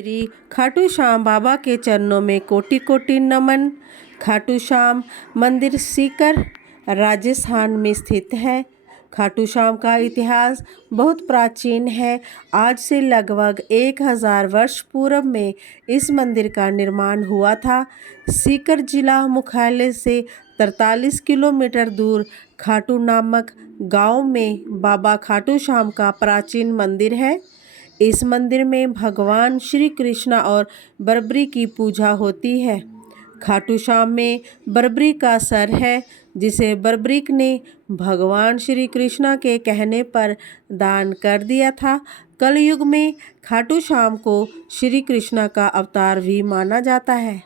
श्री खाटू श्याम बाबा के चरणों में कोटि कोटि नमन। खाटू श्याम मंदिर सीकर राजस्थान में स्थित है। खाटू श्याम का इतिहास बहुत प्राचीन है। आज से लगभग 1000 वर्ष पूर्व में इस मंदिर का निर्माण हुआ था। सीकर जिला मुख्यालय से 43 किलोमीटर दूर खाटू नामक गांव में बाबा खाटू श्याम का प्राचीन मंदिर है। इस मंदिर में भगवान श्री कृष्ण और बरबरी की पूजा होती है। खाटू श्याम में बरबरी का सर है, जिसे बरबरीक ने भगवान श्री कृष्ण के कहने पर दान कर दिया था। कलयुग में खाटू श्याम को श्री कृष्ण का अवतार भी माना जाता है।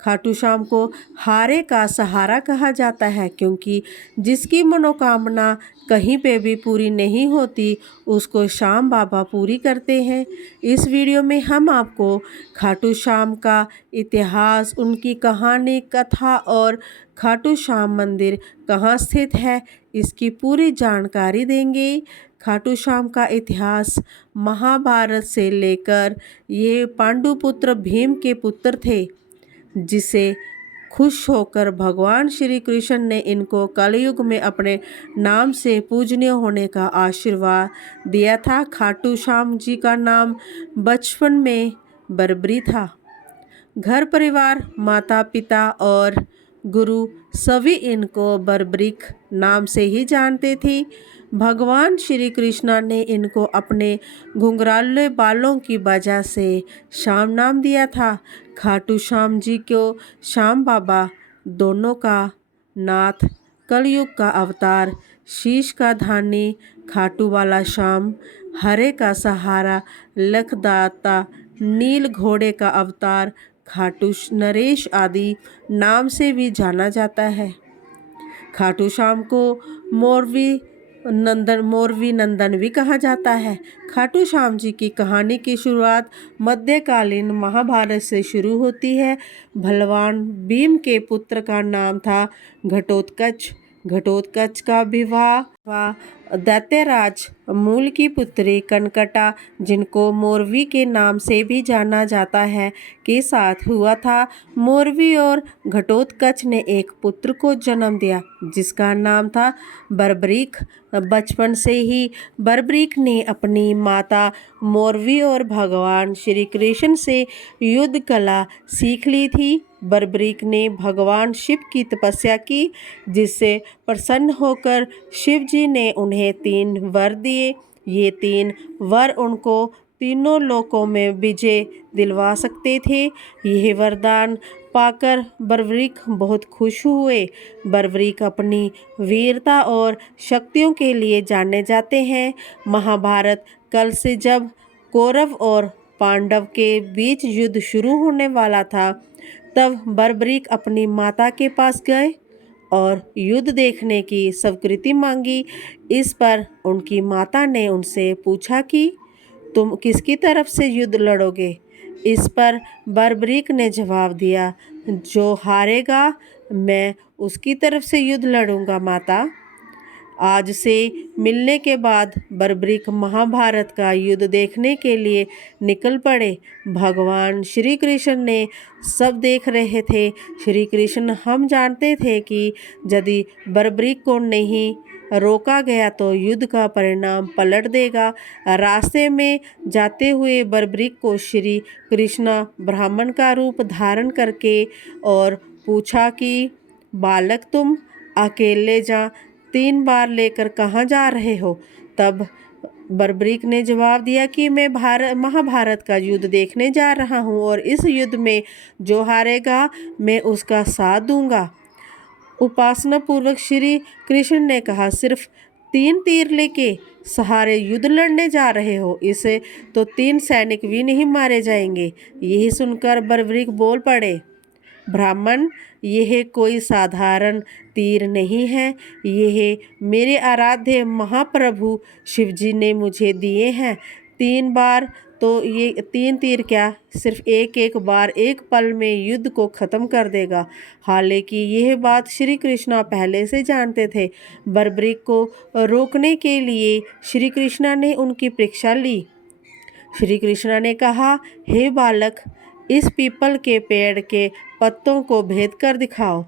खाटू श्याम को हारे का सहारा कहा जाता है, क्योंकि जिसकी मनोकामना कहीं पे भी पूरी नहीं होती, उसको श्याम बाबा पूरी करते हैं। इस वीडियो में हम आपको खाटू श्याम का इतिहास, उनकी कहानी, कथा और खाटू श्याम मंदिर कहाँ स्थित है, इसकी पूरी जानकारी देंगे। खाटू श्याम का इतिहास महाभारत से लेकर ये पांडुपुत्र भीम के पुत्र थे, जिसे खुश होकर भगवान श्री कृष्ण ने इनको कलयुग में अपने नाम से पूजनीय होने का आशीर्वाद दिया था। खाटू श्याम जी का नाम बचपन में बरबरी था। घर परिवार, माता पिता और गुरु सभी इनको बरबरीक नाम से ही जानते थे। भगवान श्री कृष्ण ने इनको अपने घुंघराले बालों की वजह से श्याम नाम दिया था। खाटू श्याम जी को श्याम बाबा दोनों का नाथ, कलयुग का अवतार, शीश का धानी, खाटू वाला श्याम, हरे का सहारा, लखदाता, नील घोड़े का अवतार, खाटू नरेश आदि नाम से भी जाना जाता है। खाटू श्याम को मोरवी नंदन भी कहा जाता है। खाटू श्याम जी की कहानी की शुरुआत मध्यकालीन महाभारत से शुरू होती है। बलवान भीम के पुत्र का नाम था घटोत्कच। घटोत्कच का विवाह दैत्यराज मूल की पुत्री कनकटा, जिनको मोरवी के नाम से भी जाना जाता है, के साथ हुआ था। मोरवी और घटोत्कच ने एक पुत्र को जन्म दिया, जिसका नाम था बरबरीक। बचपन से ही बरबरीक ने अपनी माता मोरवी और भगवान श्री कृष्ण से युद्ध कला सीख ली थी। बरबरीक ने भगवान शिव की तपस्या की, जिससे प्रसन्न होकर शिव जी ने उन्हें 3 वर दिए। ये 3 वर उनको तीनों लोकों में विजय दिलवा सकते थे। यह वरदान पाकर बरबरीक बहुत खुश हुए। बरबरीक अपनी वीरता और शक्तियों के लिए जाने जाते हैं। महाभारत काल से जब कौरव और पांडव के बीच युद्ध शुरू होने वाला था, तब बरबरीक अपनी माता के पास गए और युद्ध देखने की स्वीकृति मांगी। इस पर उनकी माता ने उनसे पूछा कि तुम किसकी तरफ से युद्ध लड़ोगे। इस पर बरबरीक ने जवाब दिया, जो हारेगा मैं उसकी तरफ से युद्ध लड़ूंगा माता। आज से मिलने के बाद बरबरीक महाभारत का युद्ध देखने के लिए निकल पड़े। भगवान श्री कृष्ण ने सब देख रहे थे। श्री कृष्ण हम जानते थे कि यदि बरबरीक को नहीं रोका गया तो युद्ध का परिणाम पलट देगा। रास्ते में जाते हुए बरबरीक को श्री कृष्ण ब्राह्मण का रूप धारण करके और पूछा कि बालक, तुम अकेले 3 बार लेकर कहाँ जा रहे हो। तब बरबरीक ने जवाब दिया कि मैं महाभारत का युद्ध देखने जा रहा हूँ, और इस युद्ध में जो हारेगा मैं उसका साथ दूंगा। उपासना पूर्वक श्री कृष्ण ने कहा, सिर्फ 3 तीर लेके सहारे युद्ध लड़ने जा रहे हो, इसे तो 3 सैनिक भी नहीं मारे जाएंगे। यही सुनकर बरबरीक बोल पड़े, ब्राह्मण, यह कोई साधारण तीर नहीं है। यह मेरे आराध्य महाप्रभु शिवजी ने मुझे दिए हैं। 3 बार तो ये 3 तीर क्या, सिर्फ एक बार एक पल में युद्ध को ख़त्म कर देगा। हालांकि यह बात श्री कृष्ण पहले से जानते थे। बरबरीक को रोकने के लिए श्री कृष्ण ने उनकी परीक्षा ली। श्री कृष्ण ने कहा, हे बालक, इस पीपल के पेड़ के पत्तों को भेद कर दिखाओ।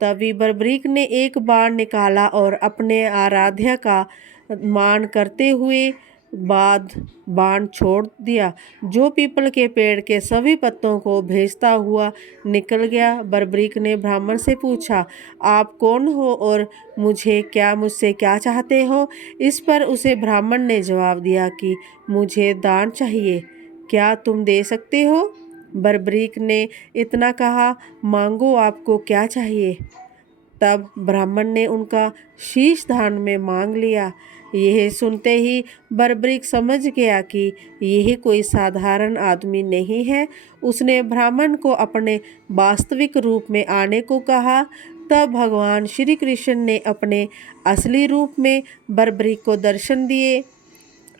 तभी बर्बरीक ने एक बाण निकाला और अपने आराध्य का मान करते हुए बाद बाण छोड़ दिया, जो पीपल के पेड़ के सभी पत्तों को भेजता हुआ निकल गया। बर्बरीक ने ब्राह्मण से पूछा, आप कौन हो और मुझसे क्या चाहते हो? इस पर उसे ब्राह्मण ने जवाब दिया कि मुझे दान चाहिए, क्या तुम दे सकते हो? बर्बरीक ने इतना कहा, मांगो, आपको क्या चाहिए? तब ब्राह्मण ने उनका शीश दान में मांग लिया। यह सुनते ही बर्बरीक समझ गया कि यह कोई साधारण आदमी नहीं है। उसने ब्राह्मण को अपने वास्तविक रूप में आने को कहा। तब भगवान श्री कृष्ण ने अपने असली रूप में बर्बरीक को दर्शन दिए।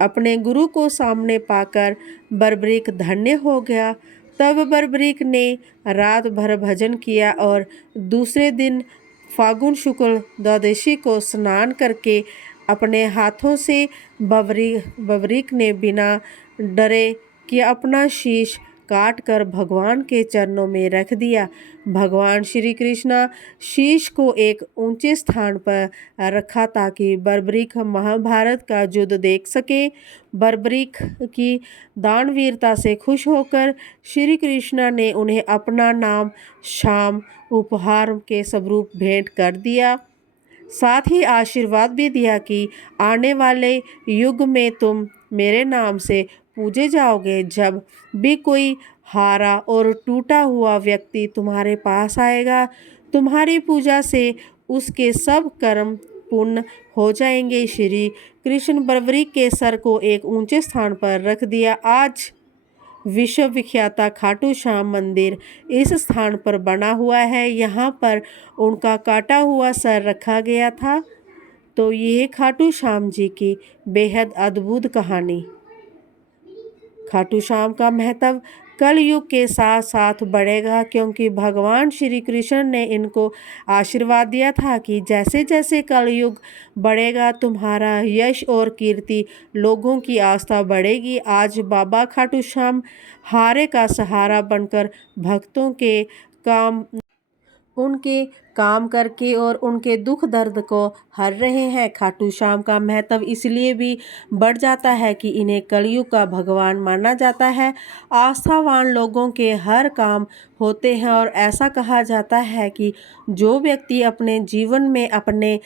अपने गुरु को सामने पाकर बर्बरीक धन्य हो गया। तब बर्बरीक ने रात भर भजन किया और दूसरे दिन फागुन शुक्ल द्वादशी को स्नान करके अपने हाथों से बर्बरीक ने बिना डरे कि अपना शीश काट कर भगवान के चरणों में रख दिया। भगवान श्री कृष्ण शीश को एक ऊंचे स्थान पर रखा ताकि बर्बरीक महाभारत का युद्ध देख सके। बर्बरीक की दानवीरता से खुश होकर श्री कृष्ण ने उन्हें अपना नाम शाम उपहार के स्वरूप भेंट कर दिया। साथ ही आशीर्वाद भी दिया कि आने वाले युग में तुम मेरे नाम से पूजे जाओगे। जब भी कोई हारा और टूटा हुआ व्यक्ति तुम्हारे पास आएगा, तुम्हारी पूजा से उसके सब कर्म पूर्ण हो जाएंगे। श्री कृष्ण बर्बरीक के सर को एक ऊंचे स्थान पर रख दिया। आज विश्व विख्यात खाटू श्याम मंदिर इस स्थान पर बना हुआ है। यहाँ पर उनका काटा हुआ सर रखा गया था। तो ये खाटू श्याम जी की बेहद अद्भुत कहानी। खाटू श्याम का महत्व कल युग के साथ साथ बढ़ेगा, क्योंकि भगवान श्री कृष्ण ने इनको आशीर्वाद दिया था कि जैसे जैसे कल युग बढ़ेगा तुम्हारा यश और कीर्ति, लोगों की आस्था बढ़ेगी। आज बाबा खाटू श्याम हारे का सहारा बनकर भक्तों के उनके काम करके और उनके दुख दर्द को हर रहे हैं। खाटू श्याम का महत्व इसलिए भी बढ़ जाता है कि इन्हें कलयुग का भगवान माना जाता है। आस्थावान लोगों के हर काम होते हैं और ऐसा कहा जाता है कि जो व्यक्ति अपने जीवन में अपने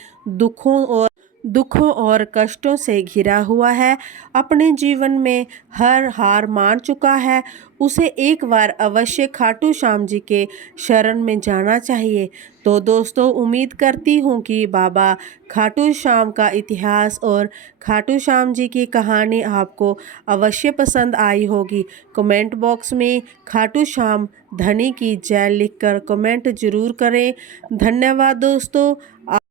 दुखों और कष्टों से घिरा हुआ है, अपने जीवन में हर हार मान चुका है, उसे एक बार अवश्य खाटू श्याम जी के शरण में जाना चाहिए। तो दोस्तों, उम्मीद करती हूँ कि बाबा खाटू श्याम का इतिहास और खाटू श्याम जी की कहानी आपको अवश्य पसंद आई होगी। कमेंट बॉक्स में खाटू श्याम धनी की जय लिखकर कमेंट जरूर करें। धन्यवाद दोस्तों।